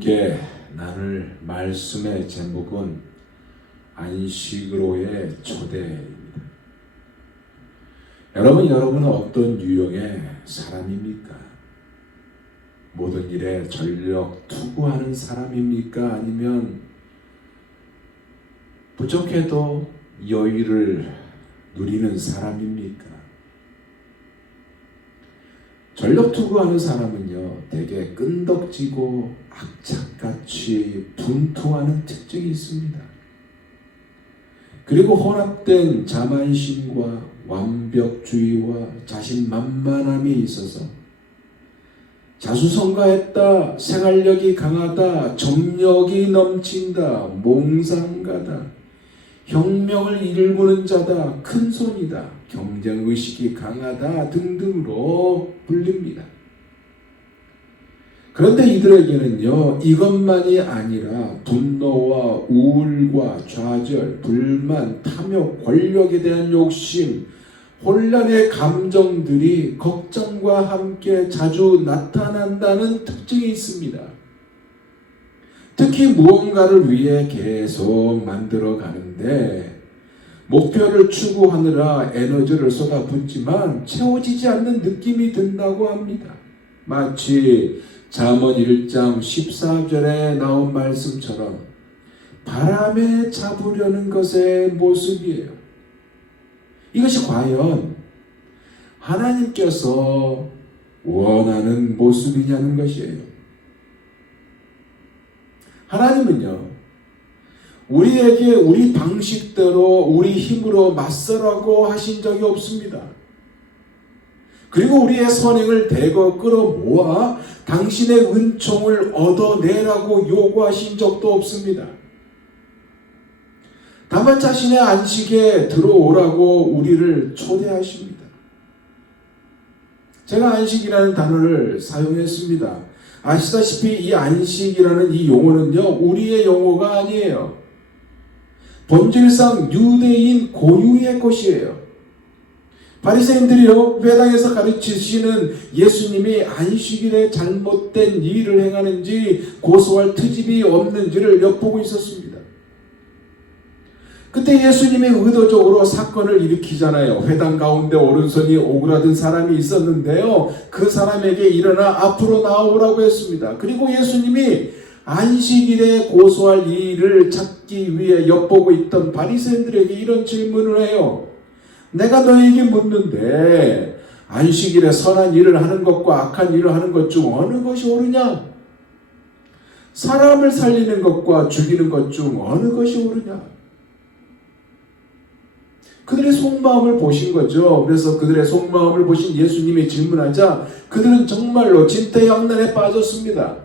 함께 나눌 말씀의 제목은 안식으로의 초대입니다. 여러분은 어떤 유형의 사람입니까? 모든 일에 전력 투구하는 사람입니까? 아니면 부족해도 여유를 누리는 사람입니까? 전력 투구하는 사람은요, 되게 끈덕지고 악착같이 분투하는 특징이 있습니다. 그리고 혼합된 자만심과 완벽주의와 자신만만함이 있어서 자수성가했다, 생활력이 강하다, 정력이 넘친다, 몽상가다, 혁명을 일구는 자다, 큰손이다, 경쟁의식이 강하다 등등으로 불립니다. 그런데 이들에게는요, 이것만이 아니라 분노와 우울과 좌절, 불만, 탐욕, 권력에 대한 욕심, 혼란의 감정들이 걱정과 함께 자주 나타난다는 특징이 있습니다. 특히 무언가를 위해 계속 만들어 가는데 목표를 추구하느라 에너지를 쏟아붓지만 채워지지 않는 느낌이 든다고 합니다. 마치 잠언 1장 14절에 나온 말씀처럼 바람에 잡으려는 것의 모습이에요. 이것이 과연 하나님께서 원하는 모습이냐는 것이에요. 하나님은요, 우리에게 우리 방식대로 우리 힘으로 맞서라고 하신 적이 없습니다. 그리고 우리의 선행을 대거 끌어모아 당신의 은총을 얻어내라고 요구하신 적도 없습니다. 다만 자신의 안식에 들어오라고 우리를 초대하십니다. 제가 안식이라는 단어를 사용했습니다. 아시다시피 이 안식이라는 이 용어는요, 우리의 용어가 아니에요. 본질상 유대인 고유의 것이에요. 바리새인들이요, 회당에서 가르치시는 예수님이 안식일에 잘못된 일을 행하는지 고소할 트집이 없는지를 엿보고 있었습니다. 그때 예수님이 의도적으로 사건을 일으키잖아요. 회당 가운데 오른손이 오그라든 사람이 있었는데요, 그 사람에게 일어나 앞으로 나오라고 했습니다. 그리고 예수님이 안식일에 고소할 일을 찾기 위해 엿보고 있던 바리새인들에게 이런 질문을 해요. 내가 너에게 묻는데 안식일에 선한 일을 하는 것과 악한 일을 하는 것 중 어느 것이 옳으냐? 사람을 살리는 것과 죽이는 것 중 어느 것이 옳으냐? 그들의 속마음을 보신 거죠. 그래서 그들의 속마음을 보신 예수님이 질문하자 그들은 정말로 진퇴양난에 빠졌습니다.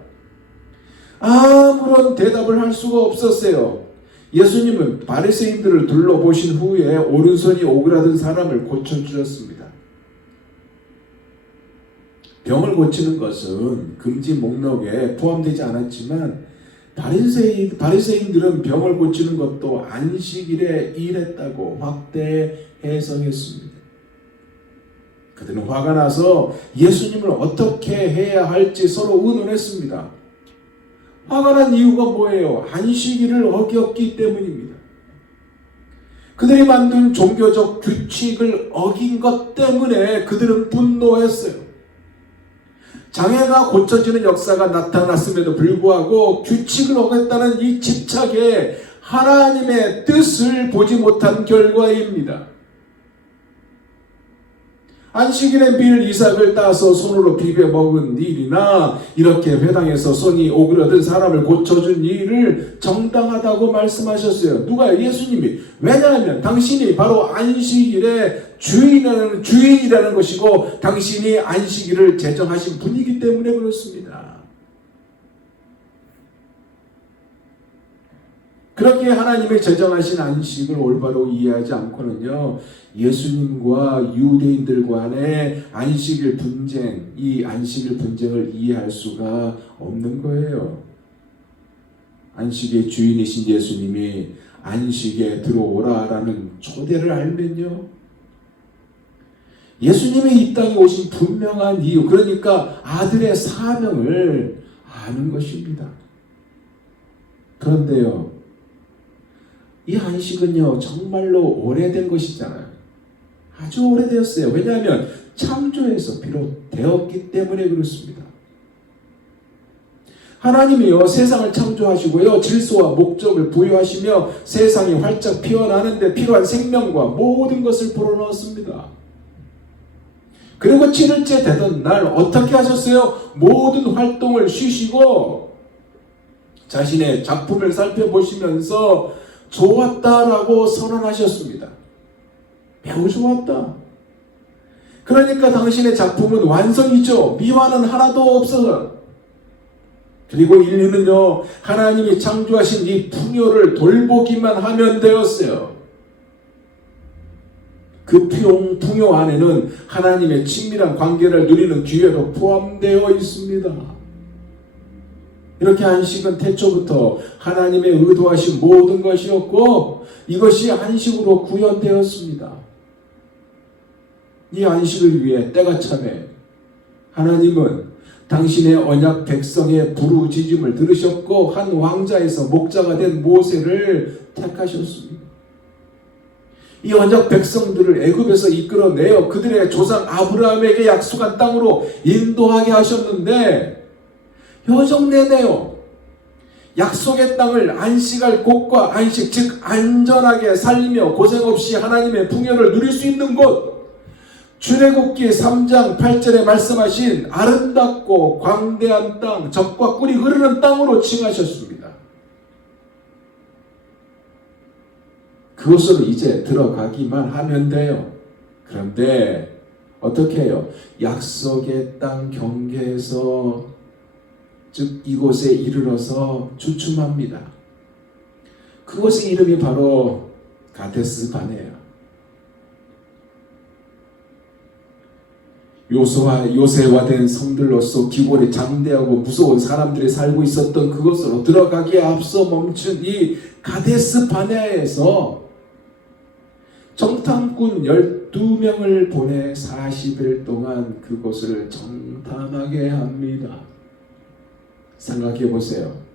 아무런 대답을 할 수가 없었어요. 예수님은 바리새인들을 둘러보신 후에 오른손이 오그라든 사람을 고쳐주셨습니다. 병을 고치는 것은 금지 목록에 포함되지 않았지만 바리새인들은 병을 고치는 것도 안식일에 일했다고 확대 해석했습니다. 그들은 화가 나서 예수님을 어떻게 해야 할지 서로 의논했습니다. 화가 난 이유가 뭐예요? 안식일을 어겼기 때문입니다. 그들이 만든 종교적 규칙을 어긴 것 때문에 그들은 분노했어요. 장애가 고쳐지는 역사가 나타났음에도 불구하고 규칙을 어겼다는 이 집착에 하나님의 뜻을 보지 못한 결과입니다. 안식일에 밀 이삭을 따서 손으로 비벼 먹은 일이나 이렇게 회당에서 손이 오그라든 사람을 고쳐준 일을 정당하다고 말씀하셨어요. 누가요? 예수님이. 왜냐하면 당신이 바로 안식일의 주인이라는 것이고 당신이 안식일을 제정하신 분이기 때문에 그렇습니다. 그렇게 하나님의 제정하신 안식을 올바로 이해하지 않고는요, 예수님과 유대인들 간의 안식일 분쟁, 이 안식일 분쟁을 이해할 수가 없는 거예요. 안식의 주인이신 예수님이 안식에 들어오라라는 초대를 알면요, 예수님이 이 땅에 오신 분명한 이유, 그러니까 아들의 사명을 아는 것입니다. 그런데요, 이 안식은요 정말로 오래된 것이잖아요. 아주 오래되었어요. 왜냐하면 창조에서 비롯되었기 때문에 그렇습니다. 하나님이요 세상을 창조하시고요 질서와 목적을 부여하시며 세상이 활짝 피어나는데 필요한 생명과 모든 것을 불어넣었습니다. 그리고 7일째 되던 날 어떻게 하셨어요? 모든 활동을 쉬시고 자신의 작품을 살펴보시면서 좋았다라고 선언하셨습니다. 매우 좋았다. 그러니까 당신의 작품은 완성이죠. 미화는 하나도 없어서. 그리고 인류는요 하나님이 창조하신 이 풍요를 돌보기만 하면 되었어요. 그 풍요 안에는 하나님의 친밀한 관계를 누리는 기회도 포함되어 있습니다. 이렇게 안식은 태초부터 하나님의 의도하신 모든 것이었고 이것이 안식으로 구현되었습니다. 이 안식을 위해 때가 차매 하나님은 당신의 언약 백성의 부르짖음을 들으셨고 한 왕자에서 목자가 된 모세를 택하셨습니다. 이 언약 백성들을 애굽에서 이끌어내어 그들의 조상 아브라함에게 약속한 땅으로 인도하게 하셨는데 여정 내내요 약속의 땅을 안식할 곳과 안식 즉 안전하게 살리며 고생 없이 하나님의 풍요를 누릴 수 있는 곳 출애굽기 3장 8절에 말씀하신 아름답고 광대한 땅 젖과 꿀이 흐르는 땅으로 칭하셨습니다. 그것으로 이제 들어가기만 하면 돼요. 그런데 어떻게 해요? 약속의 땅 경계에서 즉 이곳에 이르러서 주춤합니다. 그곳의 이름이 바로 가데스 바네예요. 요새화된 성들로서 기골이 장대하고 무서운 사람들이 살고 있었던 그곳으로 들어가기에 앞서 멈춘 이 가데스 바네아에서 정탐꾼 12명을 보내 40일 동안 그곳을 정탐하게 합니다. 생각해 보세요.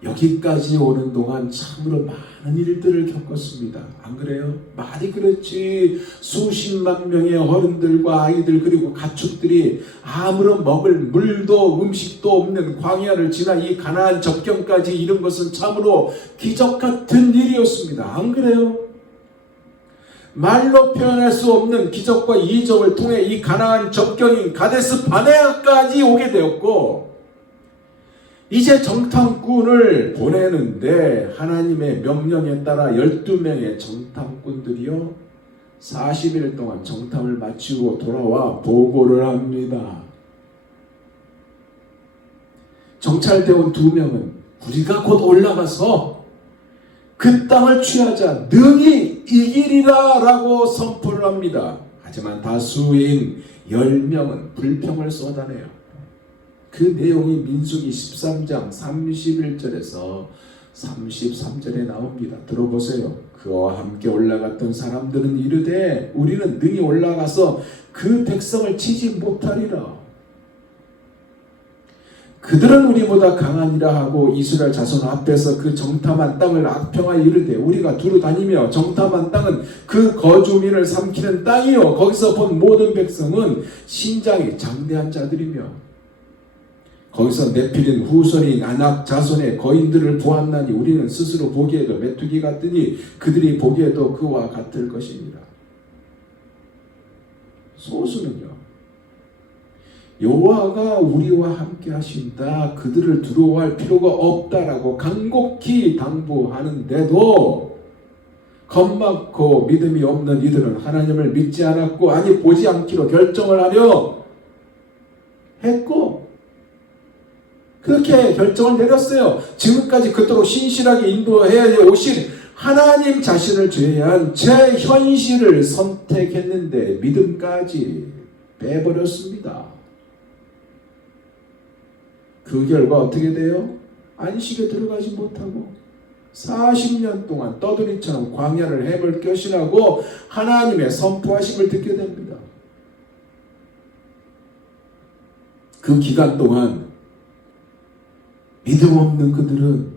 여기까지 오는 동안 참으로 많은 일들을 겪었습니다. 안 그래요? 많이 그렇지. 수십만 명의 어른들과 아이들 그리고 가축들이 아무런 먹을 물도 음식도 없는 광야를 지나 이 가나안 접경까지 이른 것은 참으로 기적 같은 일이었습니다. 안 그래요? 말로 표현할 수 없는 기적과 이적을 통해 이 가나안 접경인 가데스 바네아까지 오게 되었고 이제 정탐꾼을 보내는데 하나님의 명령에 따라 12명의 정탐꾼들이요 40일 동안 정탐을 마치고 돌아와 보고를 합니다. 정찰대원 2명은 우리가 곧 올라가서 그 땅을 취하자 능히 이기리라 라고 선포를 합니다. 하지만 다수인 10명은 불평을 쏟아내요. 그 내용이 민수기 13장 31절에서 33절에 나옵니다. 들어보세요. 그와 함께 올라갔던 사람들은 이르되 우리는 능히 올라가서 그 백성을 치지 못하리라. 그들은 우리보다 강하니라 하고 이스라엘 자손 앞에서 그 정탐한 땅을 악평하여 이르되 우리가 두루 다니며 정탐한 땅은 그 거주민을 삼키는 땅이요 거기서 본 모든 백성은 신장이 장대한 자들이며 거기서 네필린 후손인 아낙 자손의 거인들을 보았나니 우리는 스스로 보기에도 메뚜기 같으니 그들이 보기에도 그와 같을 것입니다. 소수는요 여호와가 우리와 함께 하신다 그들을 두려워할 필요가 없다라고 간곡히 당부하는데도 겁먹고 믿음이 없는 이들은 하나님을 믿지 않았고 아니 보지 않기로 결정을 하려 했고 그렇게 결정을 내렸어요. 지금까지 그토록 신실하게 인도해야 오신 하나님 자신을 제외한 제 현실을 선택했는데 믿음까지 빼버렸습니다. 그 결과 어떻게 돼요? 안식에 들어가지 못하고 40년 동안 떠돌이처럼 광야를 헤맬 것이라고 하나님의 선포하심을 듣게 됩니다. 그 기간 동안 믿음 없는 그들은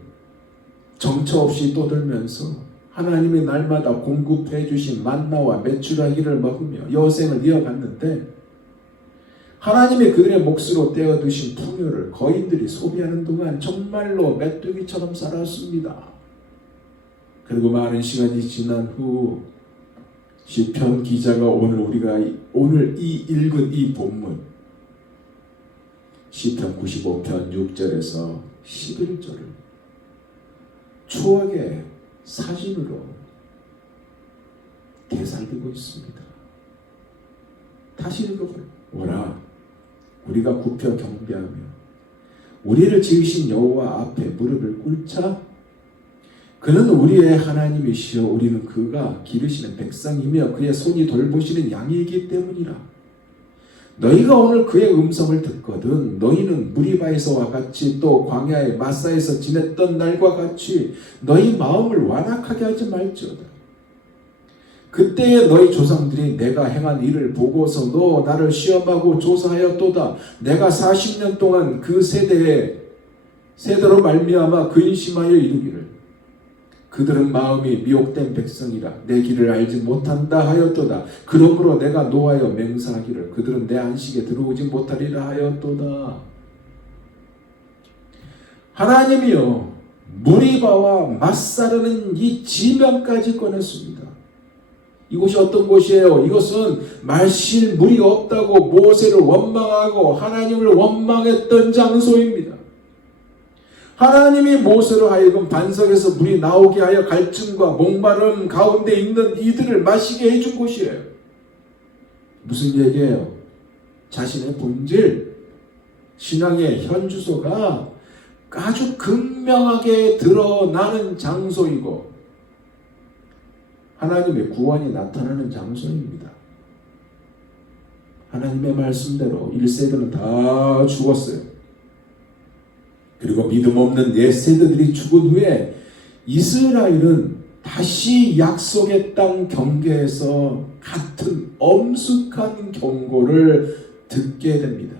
정처 없이 떠들면서 하나님이 날마다 공급해 주신 만나와 메추라기를 먹으며 여생을 이어갔는데, 하나님이 그들의 몫으로 떼어두신 풍요를 거인들이 소비하는 동안 정말로 메뚜기처럼 살았습니다. 그리고 많은 시간이 지난 후 시편 기자가 오늘 읽은 이 본문 시편 95편 6절에서 11절을 추억의 사진으로 되살리고 있습니다. 다시 읽어봐요. 오라, 우리가 굽혀 경배하며 우리를 지으신 여호와 앞에 무릎을 꿇자. 그는 우리의 하나님이시여 우리는 그가 기르시는 백성이며 그의 손이 돌보시는 양이기 때문이라. 너희가 오늘 그의 음성을 듣거든 너희는 무리바에서와 같이 또 광야의 마사에서 지냈던 날과 같이 너희 마음을 완악하게 하지 말지어다. 그때에 너희 조상들이 내가 행한 일을 보고서도 나를 시험하고 조사하였도다. 내가 40년 동안 그 세대로 말미암아 근심하여 이르기를 그들은 마음이 미혹된 백성이라 내 길을 알지 못한다 하였도다. 그러므로 내가 노하여 맹세하기를 그들은 내 안식에 들어오지 못하리라 하였도다. 하나님이요 무리바와 마사라는 이 지명까지 꺼냈습니다. 이곳이 어떤 곳이에요? 이것은 말실 물이 없다고 모세를 원망하고 하나님을 원망했던 장소입니다. 하나님이 모세로 하여금 반석에서 물이 나오게 하여 갈증과 목마름 가운데 있는 이들을 마시게 해준 곳이에요. 무슨 얘기예요? 자신의 본질, 신앙의 현주소가 아주 극명하게 드러나는 장소이고 하나님의 구원이 나타나는 장소입니다. 하나님의 말씀대로 1세대는 다 죽었어요. 그리고 믿음 없는 옛 세대들이 죽은 후에 이스라엘은 다시 약속의 땅 경계에서 같은 엄숙한 경고를 듣게 됩니다.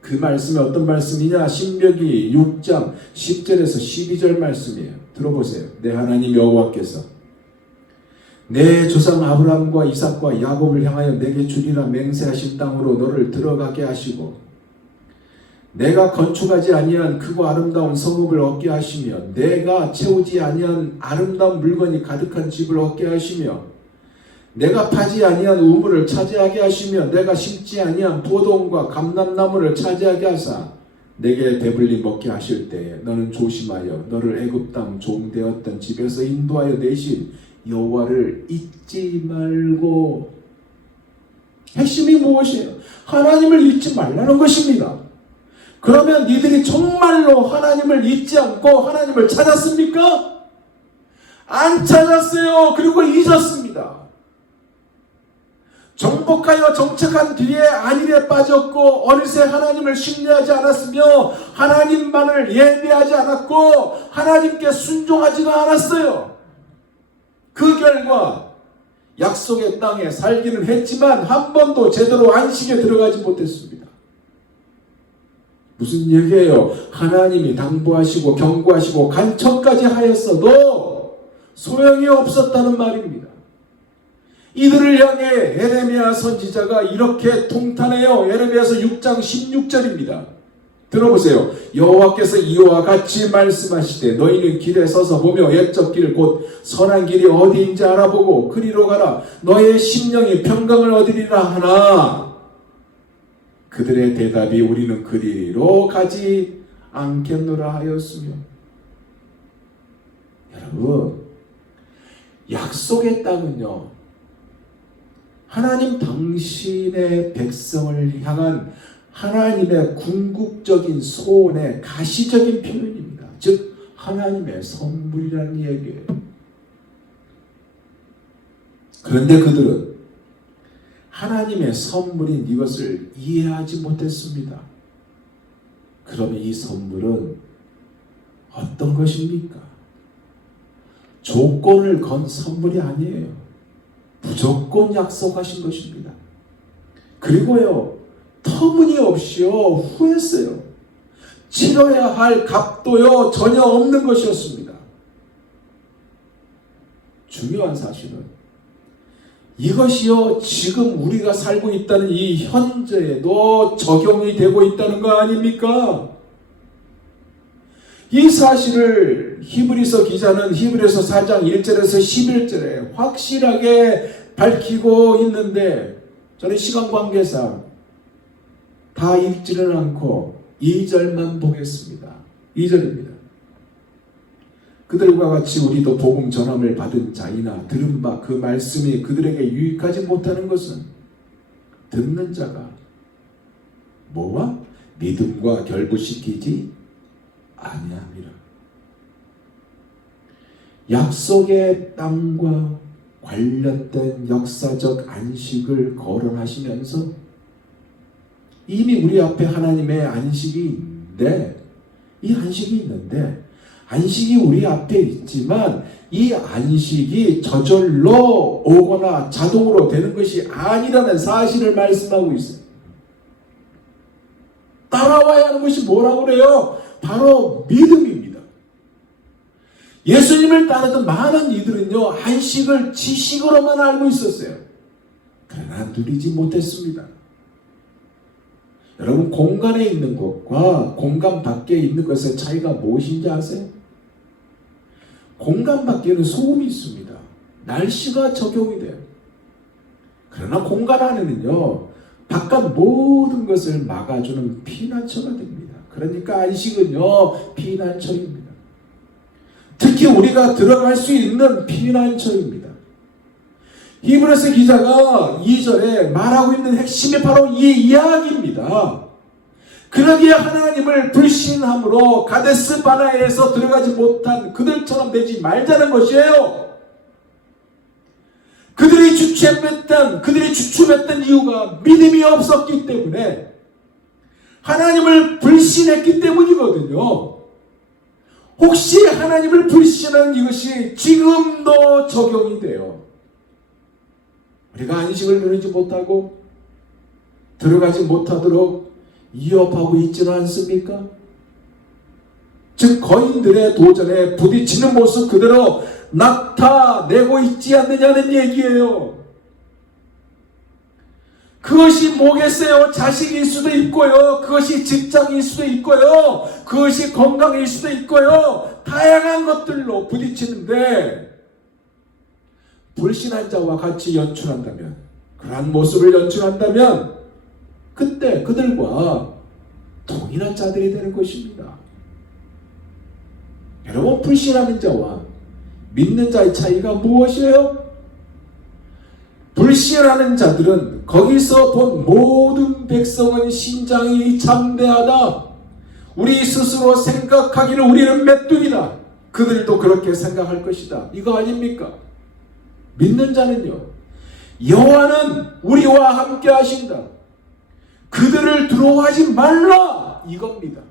그 말씀이 어떤 말씀이냐? 신명기 6장 10절에서 12절 말씀이에요. 들어보세요. 내 하나님 여호와께서 내 조상 아브라함과 이삭과 야곱을 향하여 내게 주리라 맹세하신 땅으로 너를 들어가게 하시고 내가 건축하지 아니한 크고 아름다운 성읍을 얻게 하시며 내가 채우지 아니한 아름다운 물건이 가득한 집을 얻게 하시며 내가 파지 아니한 우물을 차지하게 하시며 내가 심지 아니한 포도원과 감람나무를 차지하게 하사 내게 배불리 먹게 하실 때에 너는 조심하여 너를 애굽 땅 종되었던 집에서 인도하여 내신 여호와를 잊지 말고. 핵심이 무엇이에요? 하나님을 잊지 말라는 것입니다. 그러면 니들이 정말로 하나님을 잊지 않고 하나님을 찾았습니까? 안 찾았어요. 그리고 잊었습니다. 정복하여 정착한 뒤에 안일에 빠졌고 어느새 하나님을 신뢰하지 않았으며 하나님만을 예배하지 않았고 하나님께 순종하지도 않았어요. 그 결과 약속의 땅에 살기는 했지만 한 번도 제대로 안식에 들어가지 못했습니다. 무슨 얘기예요? 하나님이 당부하시고 경고하시고 간청까지 하였어도 소용이 없었다는 말입니다. 이들을 향해 에레미야 선지자가 이렇게 통탄해요. 에레미야서 6장 16절입니다. 들어보세요. 여호와께서 이와 같이 말씀하시되 너희는 길에 서서 보며 옛적 길 곧 선한 길이 어디인지 알아보고 그리로 가라. 너의 심령이 평강을 얻으리라 하나 그들의 대답이 우리는 그리로 가지 않겠노라 하였으며. 여러분, 약속의 땅은요 하나님 당신의 백성을 향한 하나님의 궁극적인 소원의 가시적인 표현입니다. 즉 하나님의 선물이라는 얘기예요. 그런데 그들은 하나님의 선물인 이것을 이해하지 못했습니다. 그러면 이 선물은 어떤 것입니까? 조건을 건 선물이 아니에요. 무조건 약속하신 것입니다. 그리고요 터무니없이요 후했어요. 치러야 할 값도요 전혀 없는 것이었습니다. 중요한 사실은 이것이요 지금 우리가 살고 있다는 이 현재에도 적용이 되고 있다는 거 아닙니까? 이 사실을 히브리서 기자는 히브리서 4장 1절에서 11절에 확실하게 밝히고 있는데 저는 시간 관계상 다 읽지는 않고 2절만 보겠습니다. 2절입니다. 그들과 같이 우리도 복음 전함을 받은 자이나 들은 바 그 말씀이 그들에게 유익하지 못하는 것은 듣는 자가 뭐와? 믿음과 결부시키지 아니함이라. 약속의 땅과 관련된 역사적 안식을 거론하시면서 이미 우리 앞에 하나님의 안식이 있는데 이 안식이 있는데 안식이 우리 앞에 있지만 이 안식이 저절로 오거나 자동으로 되는 것이 아니라는 사실을 말씀하고 있어요. 따라와야 하는 것이 뭐라고 그래요? 바로 믿음입니다. 예수님을 따르던 많은 이들은요 안식을 지식으로만 알고 있었어요. 그러나 누리지 못했습니다. 여러분 공간에 있는 것과 공간 밖에 있는 것의 차이가 무엇인지 아세요? 공간 밖에는 소음이 있습니다. 날씨가 적용이 돼요. 그러나 공간 안에는요 바깥 모든 것을 막아주는 피난처가 됩니다. 그러니까 안식은요 피난처입니다. 특히 우리가 들어갈 수 있는 피난처입니다. 히브리서 기자가 2절에 말하고 있는 핵심이 바로 이 이야기입니다. 그러기에 하나님을 불신함으로 가데스 바네아에서 들어가지 못한 그들처럼 되지 말자는 것이에요. 그들이 주춤했던 이유가 믿음이 없었기 때문에 하나님을 불신했기 때문이거든요. 혹시 하나님을 불신하는 이것이 지금도 적용이 돼요. 우리가 안식을 누리지 못하고 들어가지 못하도록 위협하고 있지는 않습니까? 즉 거인들의 도전에 부딪히는 모습 그대로 나타내고 있지 않느냐는 얘기예요. 그것이 뭐겠어요? 자식일 수도 있고요. 그것이 직장일 수도 있고요. 그것이 건강일 수도 있고요. 다양한 것들로 부딪히는데 불신한 자와 같이 연출한다면, 그러한 모습을 연출한다면 그때 그들과 동일한 자들이 되는 것입니다. 여러분, 불신하는 자와 믿는 자의 차이가 무엇이에요? 불신하는 자들은 거기서 본 모든 백성은 신장이 참대하다. 우리 스스로 생각하기를 우리는 메뚜기다. 그들도 그렇게 생각할 것이다. 이거 아닙니까? 믿는 자는요, 여호와는 우리와 함께 하신다. 그들을 두려워하지 말라. 이겁니다.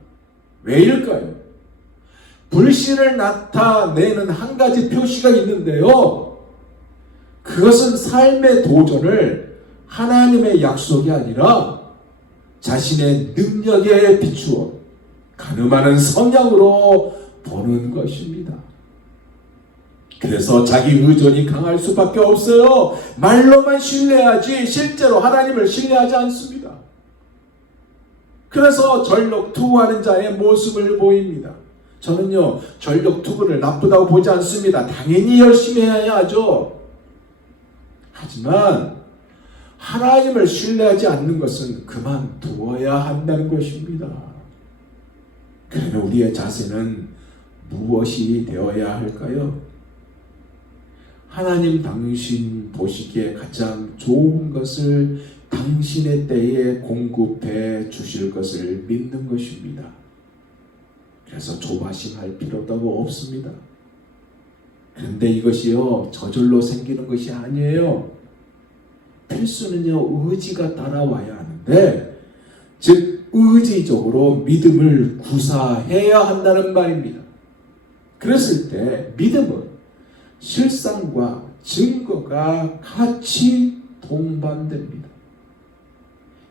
왜일까요? 불신을 나타내는 한 가지 표시가 있는데요, 그것은 삶의 도전을 하나님의 약속이 아니라 자신의 능력에 비추어 가늠하는 성향으로 보는 것입니다. 그래서 자기 의존이 강할 수밖에 없어요. 말로만 신뢰하지 실제로 하나님을 신뢰하지 않습니다. 그래서 전력투구하는 자의 모습을 보입니다. 저는요, 전력투구를 나쁘다고 보지 않습니다. 당연히 열심히 해야 하죠. 하지만 하나님을 신뢰하지 않는 것은 그만두어야 한다는 것입니다. 그러면 우리의 자세는 무엇이 되어야 할까요? 하나님 당신 보시기에 가장 좋은 것을 당신의 때에 공급해 주실 것을 믿는 것입니다. 그래서 조바심할 필요도 없습니다. 그런데 이것이요, 저절로 생기는 것이 아니에요. 필수는요, 의지가 따라와야 하는데, 즉 의지적으로 믿음을 구사해야 한다는 말입니다. 그랬을 때 믿음은 실상과 증거가 같이 동반됩니다.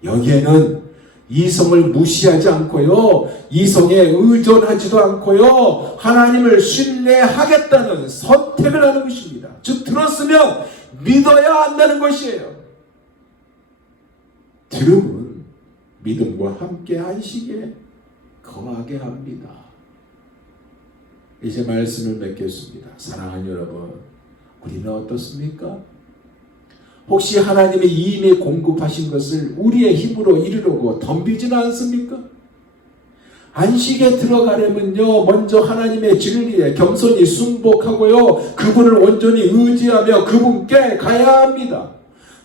여기에는 이성을 무시하지 않고요, 이성에 의존하지도 않고요, 하나님을 신뢰하겠다는 선택을 하는 것입니다. 즉 들었으면 믿어야 한다는 것이에요. 들음은 믿음과 함께 안식에 거하게 합니다. 이제 말씀을 맺겠습니다. 사랑하는 여러분, 우리는 어떻습니까? 혹시 하나님이 이미 공급하신 것을 우리의 힘으로 이루려고 덤비지는 않습니까? 안식에 들어가려면요, 먼저 하나님의 진리에 겸손히 순복하고요, 그분을 온전히 의지하며 그분께 가야 합니다.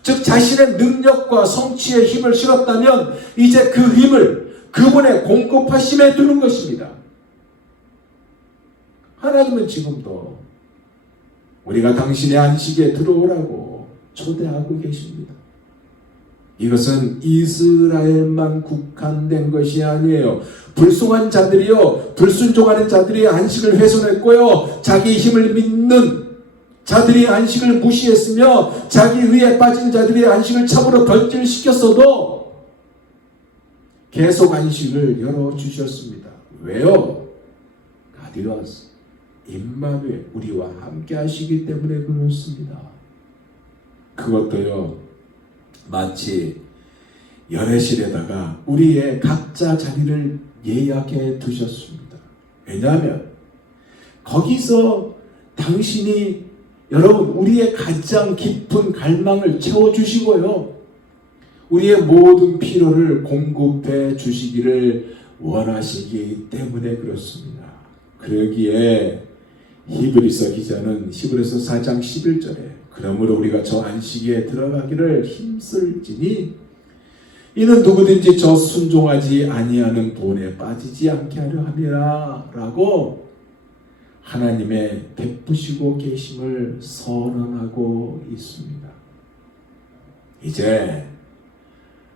즉 자신의 능력과 성취의 힘을 실었다면 이제 그 힘을 그분의 공급하심에 두는 것입니다. 하나님은 지금도 우리가 당신의 안식에 들어오라고 초대하고 계십니다. 이것은 이스라엘만 국한된 것이 아니에요. 불순한 자들이요, 불순종하는 자들이 안식을 훼손했고요, 자기 힘을 믿는 자들이 안식을 무시했으며 자기 의에 빠진 자들이 안식을 참으로 변질시켰어도 계속 안식을 열어주셨습니다. 왜요? 가디로스 임마누엘, 우리와 함께 하시기 때문에 그렇습니다. 그것도요, 마치 열애실에다가 우리의 각자 자리를 예약해 두셨습니다. 왜냐하면 거기서 당신이 여러분 우리의 가장 깊은 갈망을 채워주시고요, 우리의 모든 필요를 공급해 주시기를 원하시기 때문에 그렇습니다. 그러기에 히브리서 기자는 히브리서 4장 11절에 그러므로 우리가 저 안식에 들어가기를 힘쓸지니 이는 누구든지 저 순종하지 아니하는 본에 빠지지 않게 하려 함이라 라고 하나님의 베푸시고 계심을 선언하고 있습니다. 이제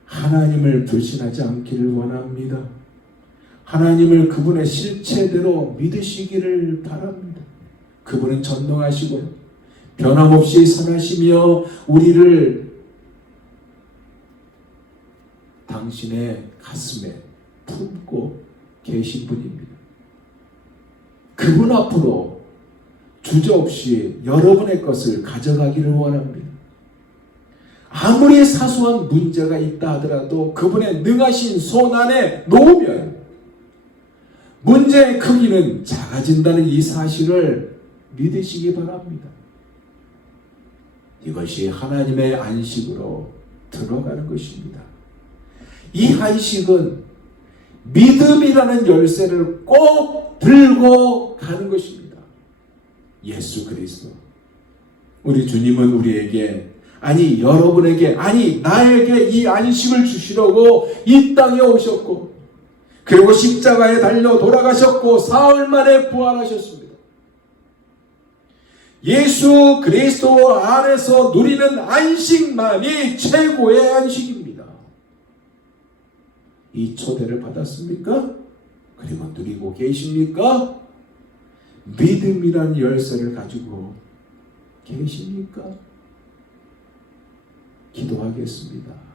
하나님을 불신하지 않기를 원합니다. 하나님을 그분의 실체대로 믿으시기를 바랍니다. 그분은 전능하시고요, 변함없이 선하시며 우리를 당신의 가슴에 품고 계신 분입니다. 그분 앞으로 주저없이 여러분의 것을 가져가기를 원합니다. 아무리 사소한 문제가 있다 하더라도 그분의 능하신 손 안에 놓으면 문제의 크기는 작아진다는 이 사실을 믿으시기 바랍니다. 이것이 하나님의 안식으로 들어가는 것입니다. 이 안식은 믿음이라는 열쇠를 꼭 들고 가는 것입니다. 예수 그리스도, 우리 주님은 우리에게, 아니 여러분에게, 아니 나에게 이 안식을 주시려고 이 땅에 오셨고, 그리고 십자가에 달려 돌아가셨고 사흘 만에 부활하셨습니다. 예수 그리스도 안에서 누리는 안식만이 최고의 안식입니다. 이 초대를 받았습니까? 그리고 누리고 계십니까? 믿음이란 열쇠를 가지고 계십니까? 기도하겠습니다.